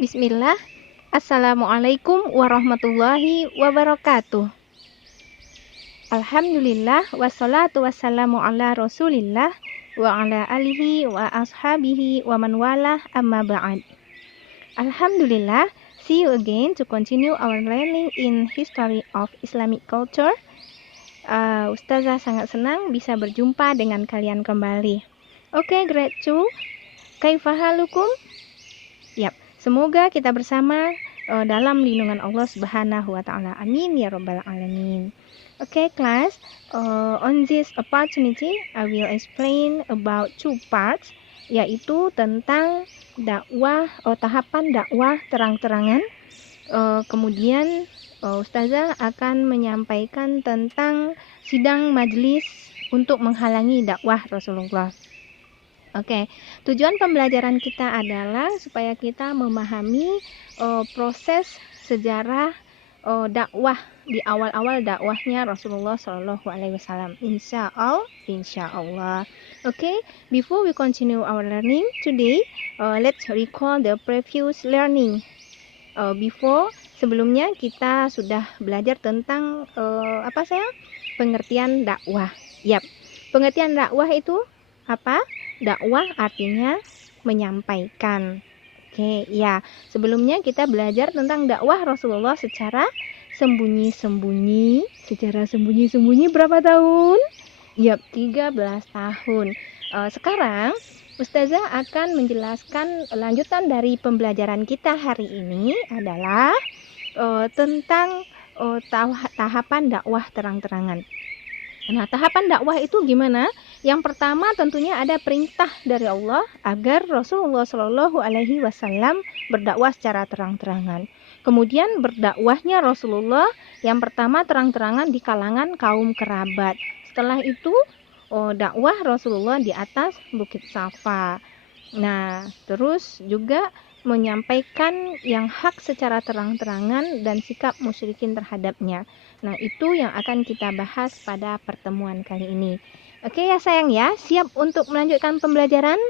Bismillah. Assalamualaikum warahmatullahi wabarakatuh. Alhamdulillah wassalatu wassalamu ala Rasulillah wa ala alihi wa ashabihi wa man walah amma ba'd. Alhamdulillah, see you again to continue our learning in history of Islamic culture. Ustazah sangat senang bisa berjumpa dengan kalian kembali. Oke, grade 2. Kaifahalukum? Yap. Semoga kita bersama dalam lindungan Allah Subhanahu wa taala. Amin ya rabbal alamin. Okay, class. On this opportunity, I will explain about two parts, yaitu tentang dakwah, tahapan dakwah terang-terangan. Kemudian Ustazah akan menyampaikan tentang sidang majelis untuk menghalangi dakwah Rasulullah. Oke, tujuan pembelajaran kita adalah supaya kita memahami proses sejarah dakwah di awal-awal dakwahnya Rasulullah Shallallahu Alaihi Wasallam. Insya Allah. Okay, before we continue our learning today, let's recall the previous learning. Sebelumnya kita sudah belajar tentang pengertian dakwah. Yap, pengertian dakwah itu apa? Dakwah artinya menyampaikan. Oke, ya. Sebelumnya kita belajar tentang dakwah Rasulullah secara sembunyi-sembunyi. Secara sembunyi-sembunyi berapa tahun? Yap, 13 tahun. Sekarang Ustazah akan menjelaskan lanjutan dari pembelajaran kita hari ini adalah tentang tahapan dakwah terang-terangan. Nah, tahapan dakwah itu gimana? Yang pertama tentunya ada perintah dari Allah agar Rasulullah Shallallahu Alaihi Wasallam berdakwah secara terang-terangan. Kemudian berdakwahnya Rasulullah yang pertama terang-terangan di kalangan kaum kerabat. Setelah itu dakwah Rasulullah di atas Bukit Safa. Nah, terus juga menyampaikan yang hak secara terang-terangan dan sikap musyrikin terhadapnya. Nah, itu yang akan kita bahas pada pertemuan kali ini. Oke ya sayang ya, siap untuk melanjutkan pembelajaran?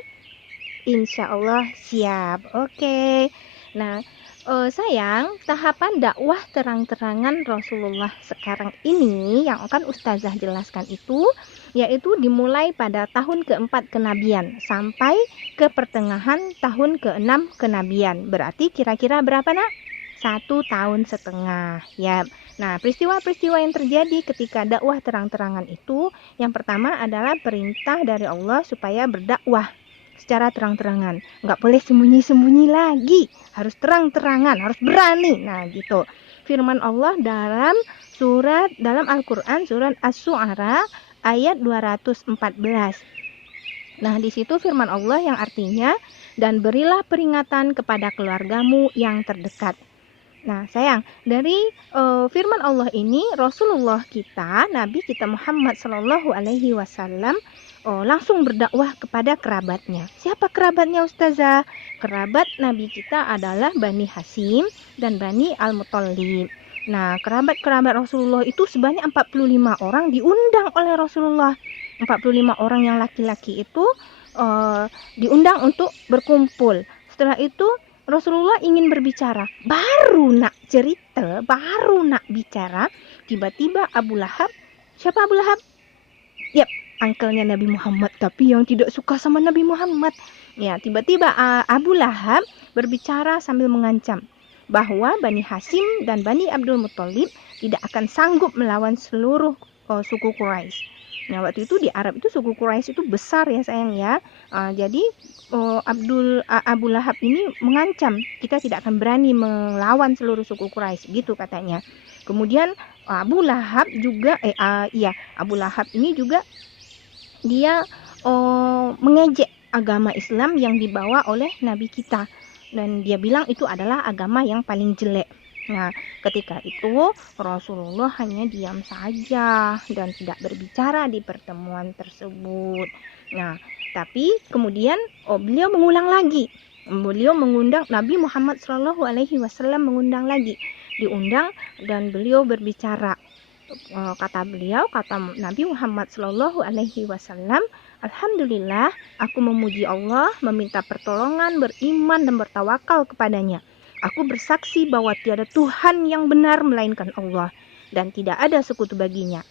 Insya Allah siap. Oke. Nah, sayang, tahapan dakwah terang-terangan Rasulullah sekarang ini yang akan Ustazah jelaskan itu, yaitu dimulai pada tahun keempat kenabian sampai ke pertengahan tahun keenam kenabian. Berarti kira-kira berapa nak? 1 tahun setengah. Ya. Nah, peristiwa-peristiwa yang terjadi ketika dakwah terang-terangan itu, yang pertama adalah perintah dari Allah supaya berdakwah secara terang-terangan. Nggak boleh sembunyi-sembunyi lagi. Harus terang-terangan, harus berani. Nah, gitu. Firman Allah dalam Al-Quran surat Asy-Syu'ara ayat 214. Nah, di situ firman Allah yang artinya, dan berilah peringatan kepada keluargamu yang terdekat. Nah, sayang, dari firman Allah ini Rasulullah kita, Nabi kita Muhammad Sallallahu Alaihi Wasallam langsung berdakwah kepada kerabatnya. Siapa kerabatnya Ustazah? Kerabat Nabi kita adalah Bani Hasyim dan Bani Al-Muttalib. Nah, kerabat-kerabat Rasulullah itu sebanyak 45 orang diundang oleh Rasulullah. 45 orang yang laki-laki itu diundang untuk berkumpul. Setelah itu Rasulullah ingin berbicara, baru nak cerita, baru nak bicara, tiba-tiba Abu Lahab, siapa Abu Lahab? Yap, angkelnya Nabi Muhammad, tapi yang tidak suka sama Nabi Muhammad. Ya, tiba-tiba Abu Lahab berbicara sambil mengancam bahwa Bani Hasyim dan Bani Abdul Muttalib tidak akan sanggup melawan seluruh suku Quraisy. Nah, waktu itu di Arab itu suku Quraisy itu besar ya sayang ya. Jadi Abu Lahab ini mengancam kita tidak akan berani melawan seluruh suku Quraisy, gitu katanya. Kemudian Abu Lahab ini juga dia mengejek agama Islam yang dibawa oleh Nabi kita, dan dia bilang itu adalah agama yang paling jelek. Nah, ketika itu Rasulullah hanya diam saja dan tidak berbicara di pertemuan tersebut. Nah, tapi kemudian beliau mengulang lagi. Beliau mengundang Nabi Muhammad Shallallahu Alaihi Wasallam, diundang dan beliau berbicara. Kata Nabi Muhammad Shallallahu Alaihi Wasallam, Alhamdulillah, aku memuji Allah, meminta pertolongan, beriman dan bertawakal kepadanya. Aku bersaksi bahwa tiada Tuhan yang benar melainkan Allah, dan tidak ada sekutu baginya.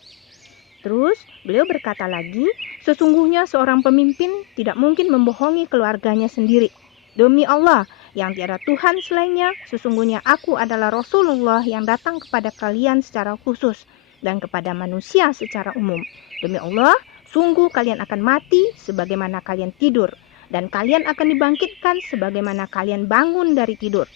Terus beliau berkata lagi, sesungguhnya seorang pemimpin tidak mungkin membohongi keluarganya sendiri. Demi Allah, yang tiada Tuhan selainnya, sesungguhnya aku adalah Rasulullah yang datang kepada kalian secara khusus dan kepada manusia secara umum. Demi Allah, sungguh kalian akan mati sebagaimana kalian tidur, dan kalian akan dibangkitkan sebagaimana kalian bangun dari tidur.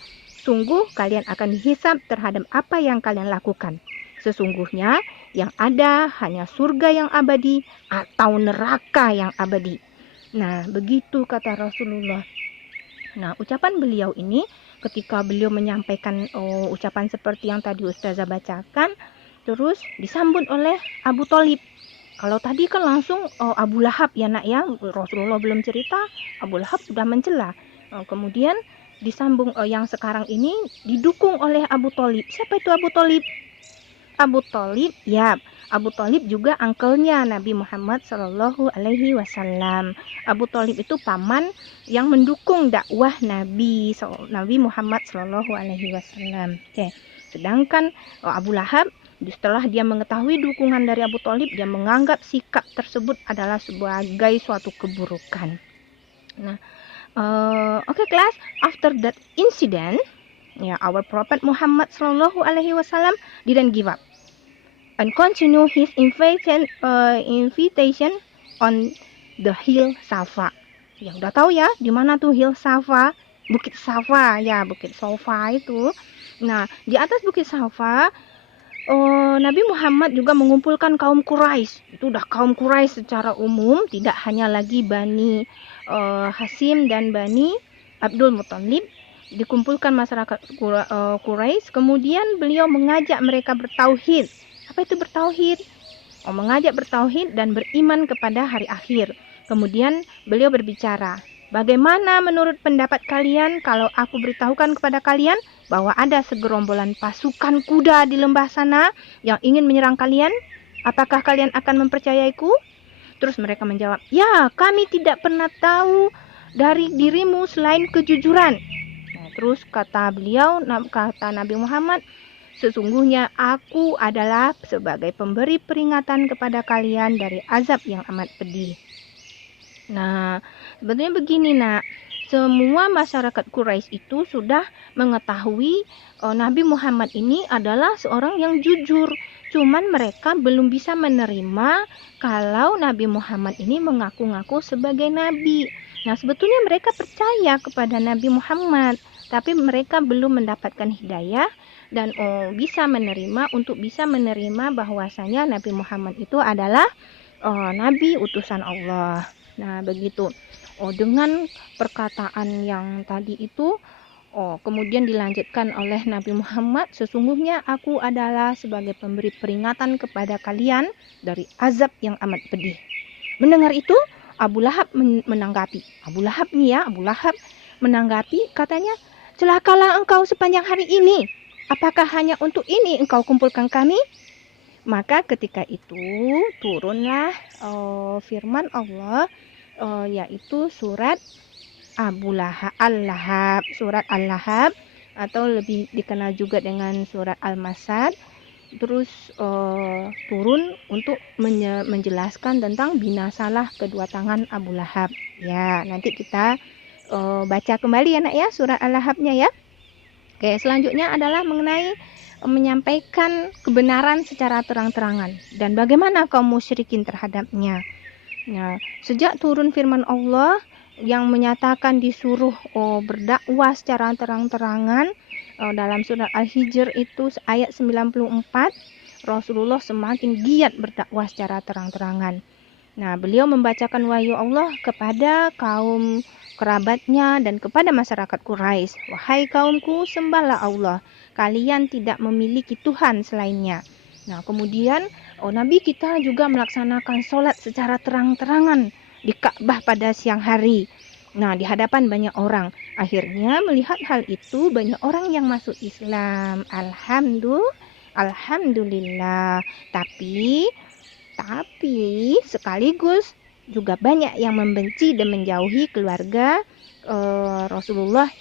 Sungguh kalian akan dihisab terhadap apa yang kalian lakukan. Sesungguhnya yang ada hanya surga yang abadi atau neraka yang abadi. Nah, begitu kata Rasulullah. Nah, ucapan beliau ini ketika beliau menyampaikan ucapan seperti yang tadi Ustazah bacakan, terus disambut oleh Abu Thalib. Kalau tadi kan langsung Abu Lahab ya nak ya, Rasulullah belum cerita, Abu Lahab sudah mencela. Kemudian disambung yang sekarang ini didukung oleh Abu Thalib. Siapa itu Abu Thalib? Abu Thalib, ya, Abu Thalib juga angkelnya Nabi Muhammad Shallallahu Alaihi Wasallam. Abu Thalib itu paman yang mendukung dakwah Nabi Muhammad Shallallahu Alaihi Wasallam. Oke. Sedangkan Abu Lahab setelah dia mengetahui dukungan dari Abu Thalib, dia menganggap sikap tersebut adalah sebagai suatu keburukan. Nah, okay, class. After that incident, our Prophet Muhammad Sallallahu Alaihi Wasallam didn't give up and continue his invitation on the hill Safa. Ya udah tahu ya, di mana tuh hill Safa? Bukit Safa ya, Bukit Safa itu. Nah, di atas Bukit Safa, Nabi Muhammad juga mengumpulkan kaum Quraisy. Itu udah kaum Quraisy secara umum, tidak hanya lagi Bani Hasim dan Bani Abdul Muthalib. Dikumpulkan masyarakat Quraisy. Kemudian beliau mengajak mereka bertauhid. Apa itu bertauhid? Mengajak bertauhid dan beriman kepada hari akhir. Kemudian beliau berbicara, bagaimana menurut pendapat kalian kalau aku beritahukan kepada kalian bahwa ada segerombolan pasukan kuda di lembah sana yang ingin menyerang kalian? Apakah kalian akan mempercayaiku? Terus mereka menjawab, ya, kami tidak pernah tahu dari dirimu selain kejujuran. Nah, terus kata Nabi Muhammad, sesungguhnya aku adalah sebagai pemberi peringatan kepada kalian dari azab yang amat pedih. Nah, sebetulnya begini nak, semua masyarakat Quraisy itu sudah mengetahui Nabi Muhammad ini adalah seorang yang jujur. Cuman mereka belum bisa menerima kalau Nabi Muhammad ini mengaku-ngaku sebagai nabi. Nah, sebetulnya mereka percaya kepada Nabi Muhammad, tapi mereka belum mendapatkan hidayah dan bisa menerima bahwasanya Nabi Muhammad itu adalah nabi utusan Allah. Nah, begitu. Dengan perkataan yang tadi itu, kemudian dilanjutkan oleh Nabi Muhammad, sesungguhnya aku adalah sebagai pemberi peringatan kepada kalian dari azab yang amat pedih. Mendengar itu, Abu Lahab menanggapi. Abu Lahab menanggapi, katanya, celakalah engkau sepanjang hari ini. Apakah hanya untuk ini engkau kumpulkan kami? Maka ketika itu turunlah firman Allah, yaitu surat Al-Lahab, surat Al-Lahab atau lebih dikenal juga dengan surat Al-Masad. Terus turun untuk menjelaskan tentang binasalah kedua tangan Abu Lahab. Ya, nanti kita baca kembali ya nak ya surat Al-Lahabnya ya. Oke, selanjutnya adalah mengenai menyampaikan kebenaran secara terang-terangan dan bagaimana kaum musyrikin terhadapnya. Nah, sejak turun firman Allah yang menyatakan disuruh berdakwah secara terang-terangan dalam surat Al-Hijr itu ayat 94, Rasulullah semakin giat berdakwah secara terang-terangan. Nah, beliau membacakan wahyu Allah kepada kaum kerabatnya dan kepada masyarakat Quraisy. Wahai kaumku, sembahlah Allah. Kalian tidak memiliki Tuhan selainnya. Nah, kemudian Nabi kita juga melaksanakan sholat secara terang-terangan di Ka'bah pada siang hari. Nah, di hadapan banyak orang. Akhirnya melihat hal itu banyak orang yang masuk Islam. Alhamdulillah. Tapi sekaligus juga banyak yang membenci dan menjauhi keluarga Rasulullah,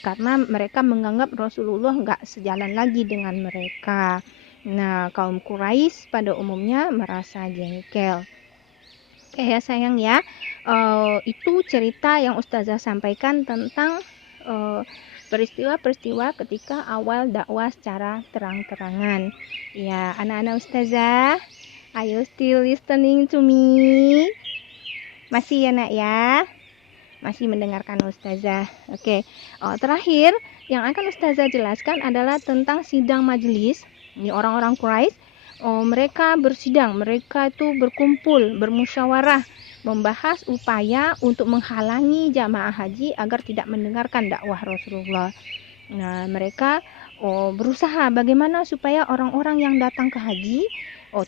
karena mereka menganggap Rasulullah nggak sejalan lagi dengan mereka. Nah, kaum Quraisy pada umumnya merasa jengkel. Oke ya sayang ya, itu cerita yang Ustazah sampaikan tentang peristiwa-peristiwa ketika awal dakwah secara terang-terangan. Ya, anak-anak Ustazah, are you still listening to me? Masih ya nak ya? Masih mendengarkan Ustazah. Oke. Terakhir yang akan Ustazah jelaskan adalah tentang sidang majelis. Ini orang-orang Quraisy, mereka bersidang, mereka itu berkumpul, bermusyawarah, membahas upaya untuk menghalangi jamaah haji agar tidak mendengarkan dakwah Rasulullah. Nah, mereka berusaha bagaimana supaya orang-orang yang datang ke haji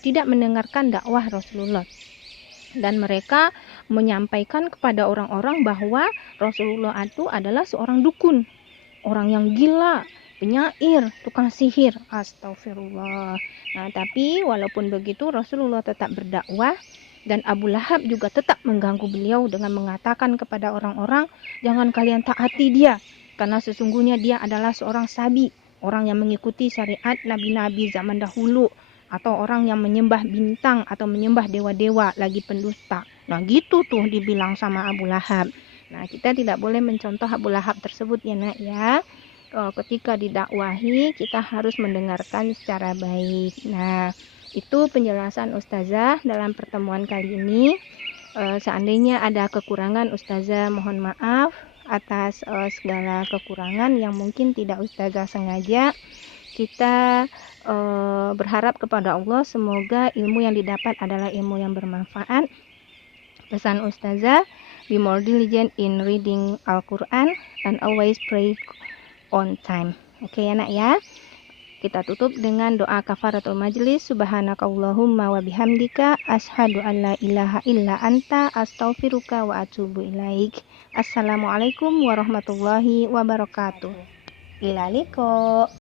tidak mendengarkan dakwah Rasulullah. Dan mereka menyampaikan kepada orang-orang bahwa Rasulullah itu adalah seorang dukun, orang yang gila, penyair, tukang sihir. Astagfirullah. Nah, tapi walaupun begitu Rasulullah tetap berdakwah dan Abu Lahab juga tetap mengganggu beliau dengan mengatakan kepada orang-orang, jangan kalian taati dia, karena sesungguhnya dia adalah seorang sabi, orang yang mengikuti syariat nabi-nabi zaman dahulu, atau orang yang menyembah bintang atau menyembah dewa-dewa, lagi pendusta. Nah, gitu tuh dibilang sama Abu Lahab. Nah, kita tidak boleh mencontoh Abu Lahab tersebut ya nak ya. Ketika didakwahi kita harus mendengarkan secara baik. Nah, itu penjelasan Ustazah dalam pertemuan kali ini. Seandainya ada kekurangan, Ustazah mohon maaf atas segala kekurangan yang mungkin tidak Ustazah sengaja. Kita berharap kepada Allah semoga ilmu yang didapat adalah ilmu yang bermanfaat. Pesan Ustazah, be more diligent in reading Al-Quran and always pray on time. Oke ya nak ya. Kita tutup dengan doa kafaratul majlis. Subhanakallahumma wa bihamdika asyhadu an la ilaha illa anta astaghfiruka wa atubu ilaik. Assalamualaikum warahmatullahi wabarakatuh. Ila liko.